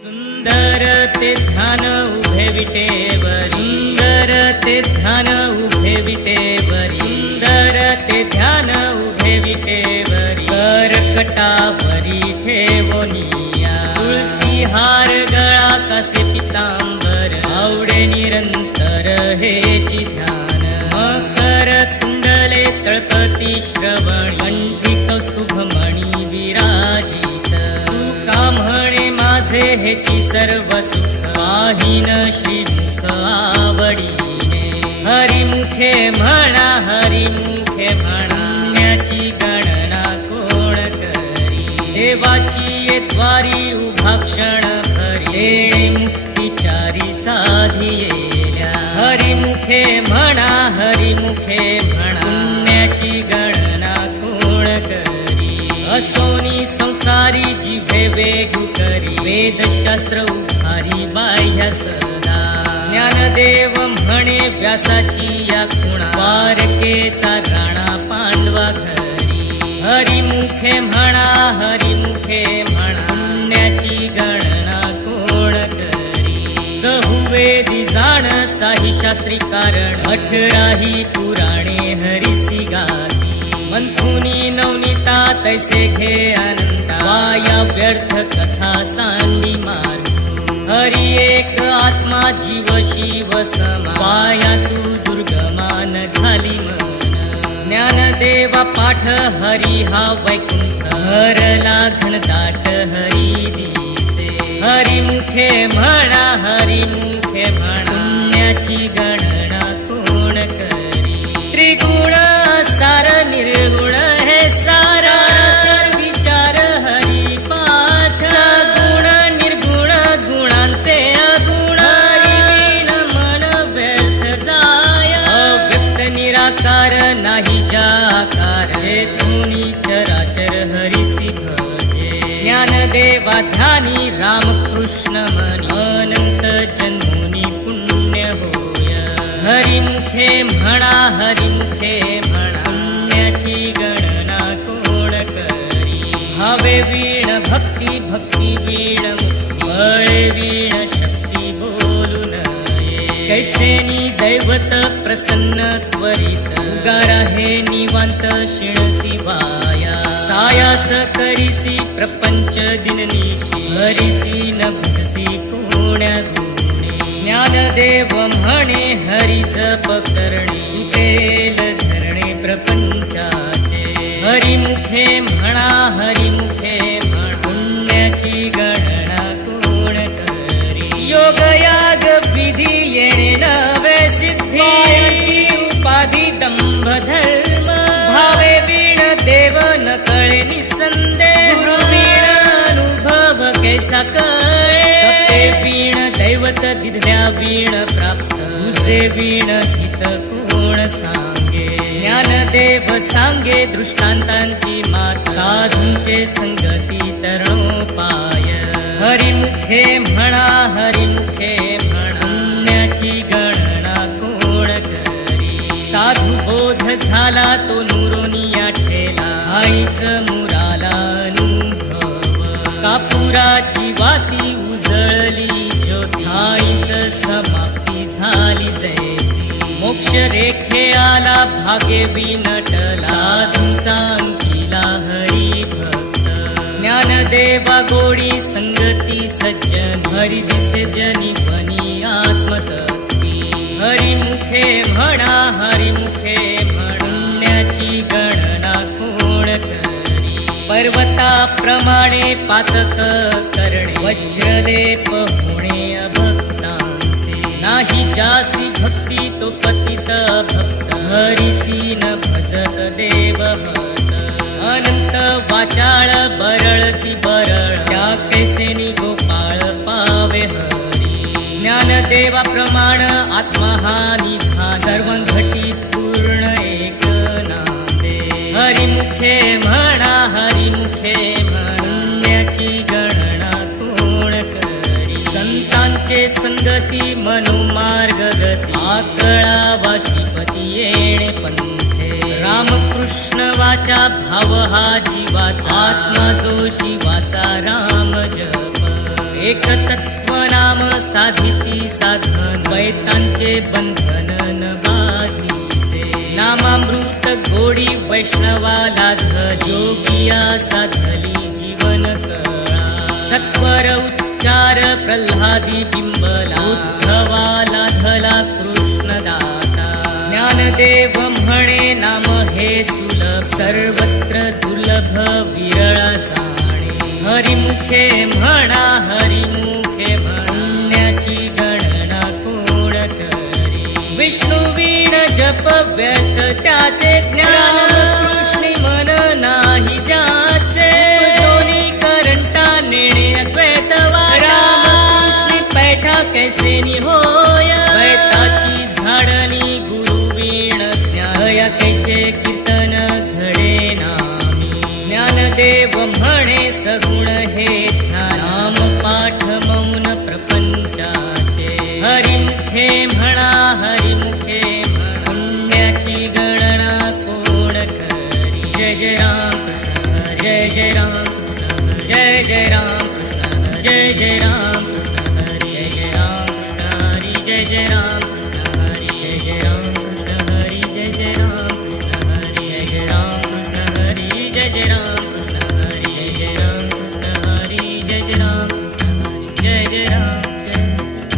सुन्दर तीर्धन उभेवि सर्व सुख पाहिन श्रीमुख आवडीने हरिमुखे म्हणा हरिमुखे म्हणाची गणना कोण करी? देवाची द्वारी उभा क्षण भरी. मुक्तीचारी मुक्तिचारी साधियेल्या हरिमुखे म्हणा हरिमुखे म्हणाची गणना कोण करी? असोनी संसारी जिभे वेगुत वेदशास्त्र उभारी बाह्य सदा. ज्ञानदेव म्हणे व्यासाची या खुणा. वारकेचा राणा पांडवा घरी. हरिमुखे म्हणा हरिमुखे म्हणा. पुण्याची गणना कोण करी? चहुवेदी जाण साही शास्त्री कारण. अठराही पुराणे हरिसी गाती. मंथुनी नवनीता तैसे घे वाया व्यर्थ कथा सांडी मार. हरि एक आत्मा जीव शिव समा. वाया तू दुर्गमान झाली मन. ज्ञानदेवा पाठ हरी हा वैकुंठ. हरला घनदाट हरी दिसे. हरी मुखे म्हणा हरी मुखे म्हणा. पुण्याची गणना कोण करी? त्रिगुण वीण मुक्ती वीण शक्ती बोलू नये. कैसेनी दैवत प्रसन्न त्वरित गारा हे निवांत शिणसी वाया. सायास करीसी प्रपंच दिननिशी हरिसी न भजसी कोण्या गुणे ज्ञानदेव म्हणे हरी जप करणे तेल धरणे प्रपंचाचे. हरिमुखे म्हणा हरिमुखे पुण्याची गणना कोण करी? योग याग विधी येणे नवे सिद्धी. उपाधी दंभ धर्म भावे वीण देव न कळे निसंदेह वीण अनुभव कैसा कळे? वीण दैवत दिधल्या वीण प्राप्त. तुझे वीण हित कोण सांगे? देव सांगे दृष्टांतांची मात. साधूंचे संगती तरणोपाय हरिमुखे म्हणा हरिमुखे म्हणण्याची गणना कोण करी? साधू बोध झाला तो नुरोनिया ठेला. आईच मुराला अनुभव. कापुराची वाती उजळली ज्योती. आईच समाप्ती झाली जैसी रेखे आला भागे विनटला तुमचा अंकिला हरी भक्त. ज्ञानदेवा गोडी संगती सज्जन. हरी दिसे जनी बनी आत्मतत्वी हरिमुखे म्हणा हरिमुखे म्हणण्याची गणना कोण करी? पर्वताप्रमाणे पातक करणे. वज्रलेप होणे अभक्तांचे. नाही जासी भक्ती तो पती भक्त हरिसी भजत देव अनंत वाचाळ बरळती बरळ. त्या कैसेनी गोपाळ पावे हरी. ज्ञानदेवा प्रमाण आत्मा सर्व घट पंथे रामकृष्ण वाचा भाव हा जीवाचा. आत्मा जो शिवाचा राम जप. एक तत्व नाम साधिती साधन. वैतांचे बंधन न बाधीसे. नामामृत गोडी वैष्णवाला योगिया साधली जीवन कळा सत्वर उच्चार प्रल्हादी बिंबला. देव म्हणे नाम हे सुलभ सर्वत्र दुर्लभ विरळा जाणे. हरिमुखे म्हणा हरिमुखे म्हणण्याची गणना कोण तरी. विष्णू वीण जप व्यर्थ त्याचे ज्ञान जय जय राम हरी. जय जय राम हरी. जय जय. जय राम हरी. जय जय राम हरी. जय जय राम हरी. जय जय राम.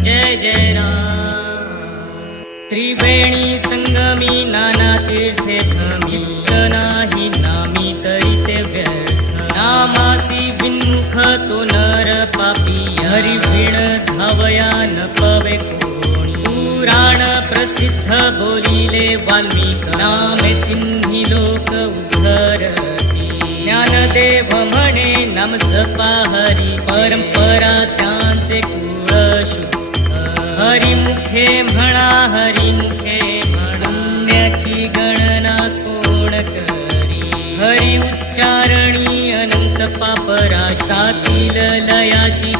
जय जय राम त्रिवेणी संगमी नाना व्यर्थ नामासी विन्मुख तो नर पापी हरी प्रसिद्ध बोलिले वाल्मिक. नामे तिन्ही लोक उद्धरती. ज्ञानदेव म्हणे नमस पाहरी परंपरा त्यांचे कुळ शुद्ध हरिमुखे म्हणा हरिमुखे म्हणण्याची गणना कोण करी? हरी उच्चारणी अनंत पापरा सातील लयाशी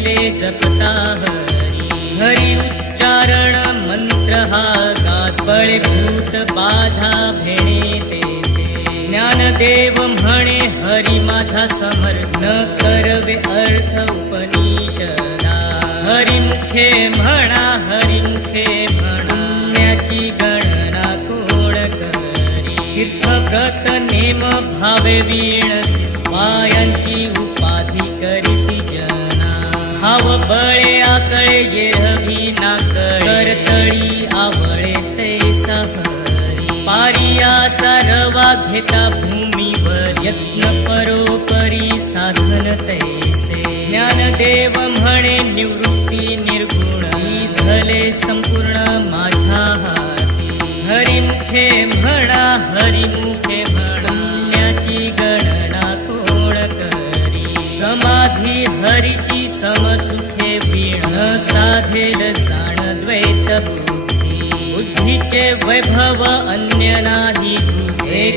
नाम केले जपता हरी। हरी उच्चारण मंत्र हा गात। भूत बाधा भेणे तेथे ज्ञानदेव म्हणे हरी माझा समर्थ करवे अर्थ उपनिषदा। हरिमुखे म्हणा हरिमुखे म्हणण्याची गणना कोण करी? तीर्थव्रत नेम भावे वीण पायांची उप आव बळे आकळे येहवी नाकळे. करतळी आवळे ते सहरी पारियाचा रवा घेता भूमीवर. यत्न परोपरी साधन तैसे. ज्ञानदेव म्हणे निवृत्ती निर्गुण. धले संपूर्ण माझ्या हाती. हरिमुखे म्हणा हरिमुखे म्हणा. गणना कोण करी? समाधी हरी सुखे वीण साधेल साण द्वैत बुद्धी बुद्धीचे वैभव अन्य नाही.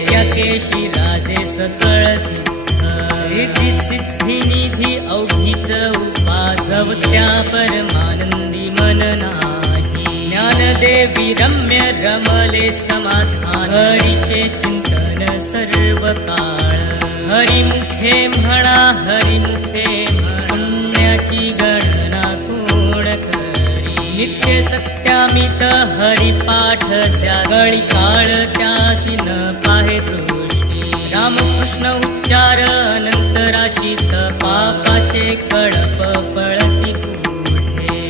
क्या केशी राजे सकळ रिधी सिद्धी निधी अवघीच उपासव त्या परमानंदी मन नाही. ज्ञानदेवी रम्य रमले समाधान. हरीचे चिंतन सर्व काळ हरिमुखे म्हणा हरिमुखे सत्यामित हरिपाठ गळी काळ त्यासी न पाहे दृष्टी. रामकृष्ण उच्चार अनंतराशीत पापाचे कडप पळती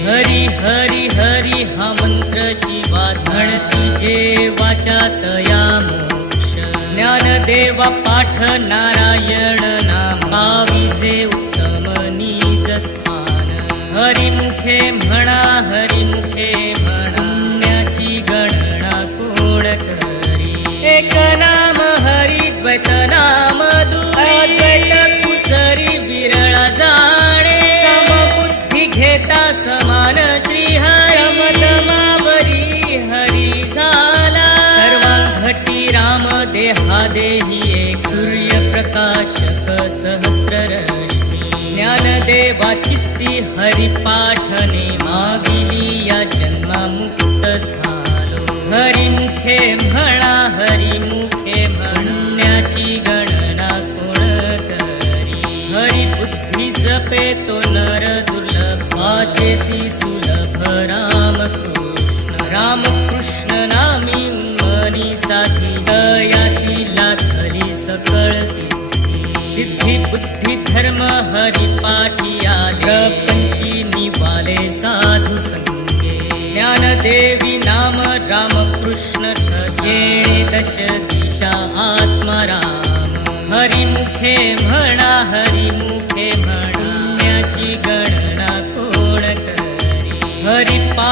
हरी हरी हरी हा मंत्र शिवा. झणती जे वाचा तया मोक्ष. ज्ञानदेवा पाठ नारायण नामाविजे उत्तम निज स्थान. हरिमुखे म्हणा हरिमुखे मी जपे तो नर दुर्लभ वाचेसी सुलभ राम कृष्ण राम कृष्ण नामी उन्मनी साधी दयासी लाथली सकळ सिद्धी। बुद्धी धर्म हरी पाठिया पंची निवाले साधू संगे। ज्ञानदेवी नाम रामकृष्ण ठसे। दश दिशा आत्माराम हरिमुखे म्हणा हरी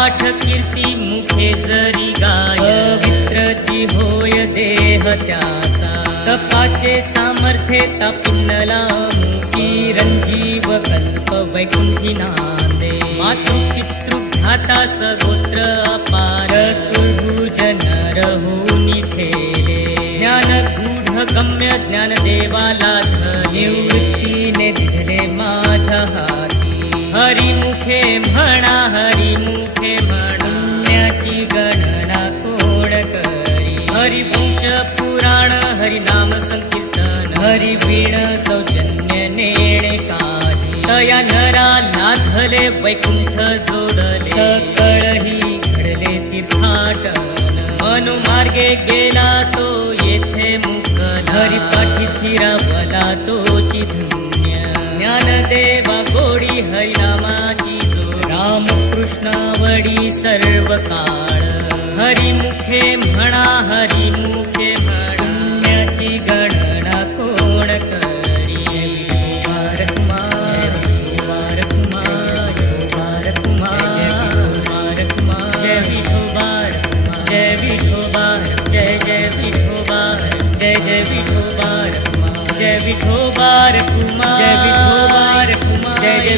पाठ कीर्ती मुखे जरी गाय मित्रची होय देह त्याचा. तपाचे सामर्थ्य तापुन्नला चिरंजीव कल्प वैकुंठी नांदे. मातृ पितृ घाता सगोत्र अपार तुर्भुज नर होऊनी ठेले. ज्ञान गूढ गम्य ज्ञान देवाला निवृत्तीने दिले माझ्या हाती. हरिमुखे म्हणा हरिभूष पुराण हरिनाम संकीर्तन हरिवीण सौजन्य नेणे काजी तया नरा लाधले वैकुंठ जोडले। सकळही घडले तीर्थाटन। अनुमार्गे गेला तो येथे मुकल। हरिपाठी स्थिरावला तोची धन्य ज्ञानदेवा गोडी हरिनामाची जो रामकृष्णावडी सर्व काळ हरिमुखे म्हणा हरिमुखे म्हणण्याची गणना कोण करी कुमार कुमार कुमार कुमार कुमार कुमार कुमार जय विठोबार जय विठोबार जय जय विठोबा जय जय विठोबार जय विठोबार कुमार. जय विठोबार कुमार जय जय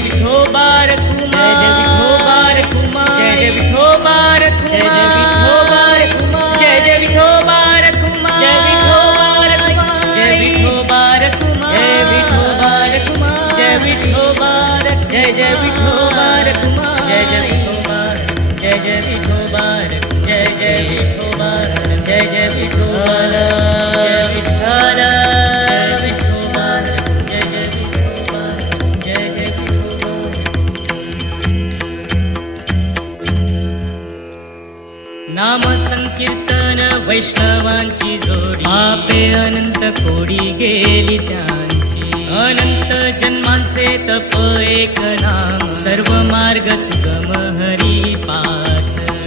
वैष्णवांची जोडी. आपे अनंत कोडी गेली त्यांची. अनंत जन्मांचे तप एक नाम. सर्व मार्ग सुगम हरी पाठ.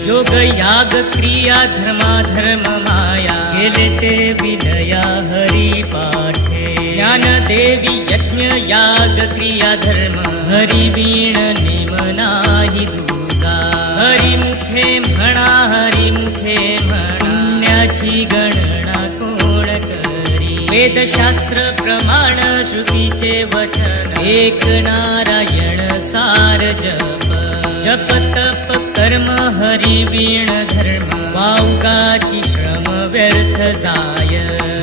योग याग क्रिया धर्मा धर्म माया. गेले ते विलया हरी पाठे. ज्ञान देवी यज्ञ याग क्रिया धर्म. हरी वीण नेम नाही दुजा. हरिमुखे म्हणा हरिमुखे म्हणण्याची गणना कोण करी. वेदशास्त्र प्रमाण श्रुतीचे वचन. एक नारायण सार जप. जप तप कर्म हरी वीण धर्म. वाऊगाची श्रम व्यर्थ जाय.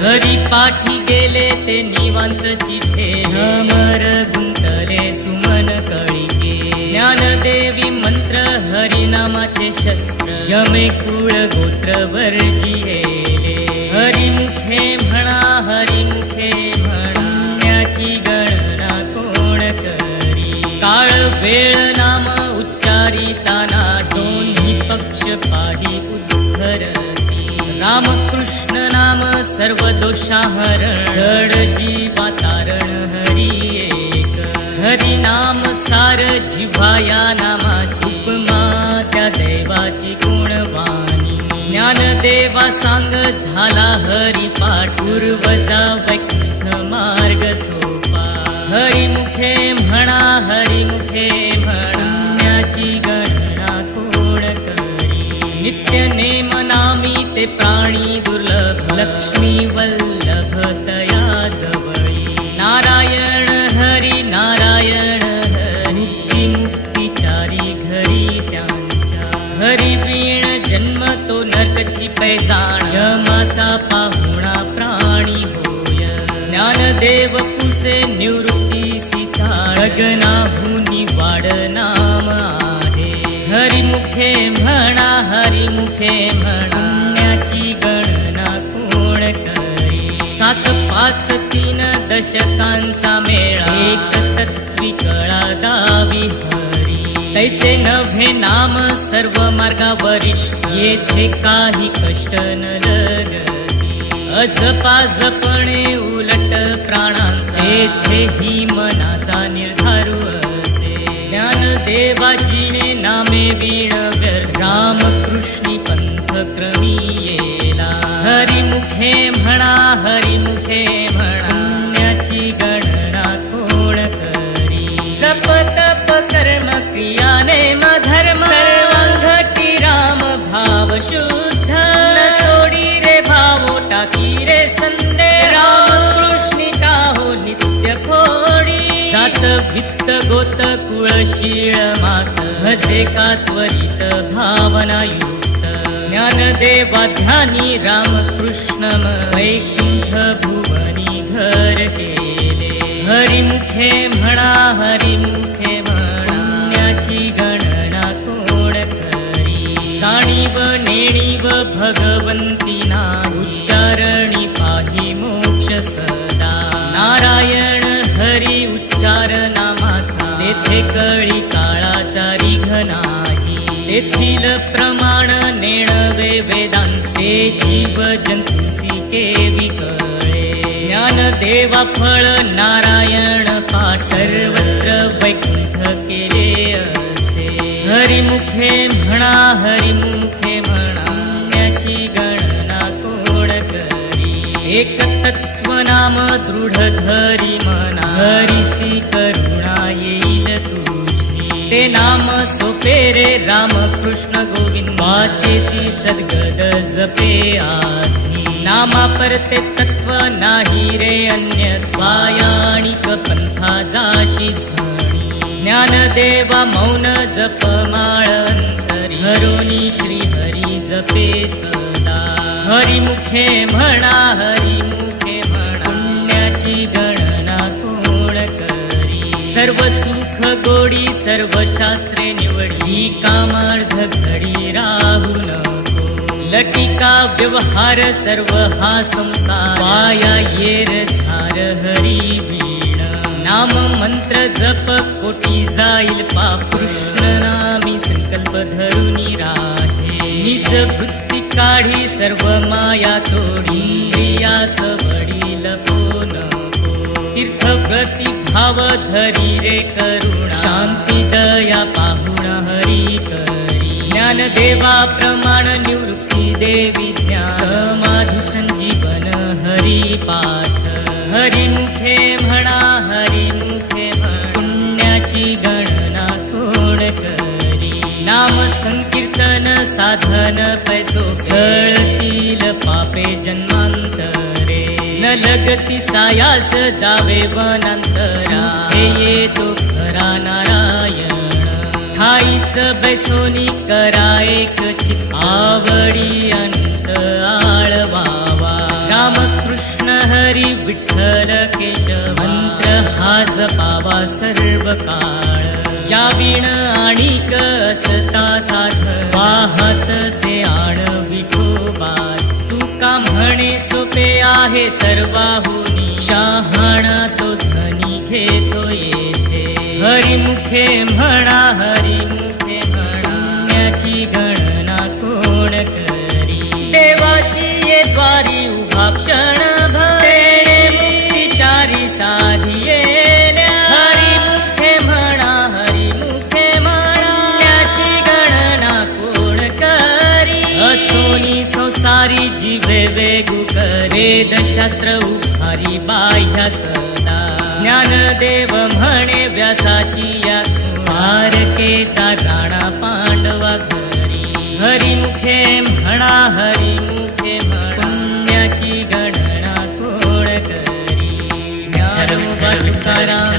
हरी पाठी गेले ते निवांत चिठे. हमर गुंतले सुमन कळिके. ज्ञानदेवी मंत्र हरिनामाचे शस्त्र यमे कुळ गोत्र वर्जिले हरिमुखे म्हणा हरिमुखे म्हणण्याची गणना कोण करी? काळ वेळ नाम उच्चारिताना दोन्ही पक्ष पाही उद्धरती. रामकृष्ण नाम सर्व दोषाहरण जड जीवा तारण हरि एक हरिनाम सार जिव्हाया नाम देवा सांग झाला हरी पाठ वजा वैकुंठ मार्ग सोपा. हरिमुखे म्हणा हरिमुखे म्हणण्याची गणना कोण करी? नित्य नेम नामी ते प्राणी दुर्लभ. लक्ष्मी वल्ल पैजाण यमाचा पाहुणा प्राणी होय. ज्ञानदेव पुसे निवृत्ती सीता गगनाहुनी वाड नाम आहे. हरिमुखे म्हणा हरिमुखे म्हणण्याची गणना कोण करी? सात पाच तीन दशकांचा मेळा एक तत्वी कळा दावी तैसे नभे नाम सर्व मार्गावरिष्ठ येथे काही कष्ट न लगती. अजपा जपणे उलट प्राणांचा येथे ही मनाचा निर्धारू असे. ज्ञान देवाजीने नामे वीण व्यर्थ रामकृष्णी पंथ क्रमी येला. हरिमुखे म्हणा हरिमुखे मात हसे का त्वरित भावनायुक्त ज्ञानदेवा ध्यानी रामकृष्ण वैकुंठ भुवनी घर केले। हरिमुखे म्हणा हरिमुखे म्हणाची गणना कोण करी? साणीव नेणीव भगवंती उच्चारणी पाही मोक्ष सदा। नारायण हरी उच्चारणा तेथे कळी काळाचा रिघ नाही. तेथील प्रमाण नेणवे वेदांसे जीव जंतुसी केवी विकळे. ज्ञान देवा फळ नारायण पा सर्वत्र वैकुंठ केले असे. हरिमुखे म्हणा हरिमुखे म्हणा याची गणना कोण करी? एक तत्व नाम दृढ धरी मना हरिसी करुणा येईल. तुझी ते नाम सोपे रे रामकृष्ण गोविंद वाचेसी सद्गद जपे आधी नामा परते तत्व नाही रे अन्य वायाणिक पंथा जाशी झणी ज्ञानदेवा मौन जप माळ अंतरी हरोनी श्री हरी जपे सदा. हरिमुखे म्हणा हरिमुखे म्हणा. पुण्याची गणना कोण करी? सर्व सु गोडी सर्व शास्त्रे निवडी कामार्ध घडी राहू नको. लटिका व्यवहार सर्व हा संसार. वाया येर सार हरी वीण. नाम मंत्र जप कोटी जाईल पाप कृष्ण नामी संकल्प धरुनी राहे निज वृत्ती काढी सर्व माया तोडी. प्रियास सवळ तीर्थ करुणा। शांती दया पाहुण हरी करी। ज्ञान देवा प्रमाण निवृत्ती देवी ज्ञान। समाधी संजीवन हरी पाठ। हरिमुखे म्हणा हरिमुखे पुण्याची गणना कोण करी? नाम संकीर्तन साधन पैसो। सळतील पापे जन्मांतरे न लगती सायास जावे वनांतरा. हे येतो खरा नारायण. ठाईच बैसोनी करा एक आवडी अंत आळवावा. रामकृष्ण हरी विठ्ठल केशव. मंत्र हा जपावा सर्व काळ. या विण आणि कसता साथ. वाहत से आण विठोबा. म्हणे सोपे आहे सर्वाहुनी शहाणा तो धनी घेतो येथे. हरिमुखे म्हणा शास्त्र उभारी बाह्या सदा ज्ञानदेव म्हणे व्यासाची या. तारकेचा गाणा पांडवा घरी. हरिमुखे म्हणा हरिमुखे म्हणा. पुण्याची गणना कोण करी? ज्ञान तुकाराम.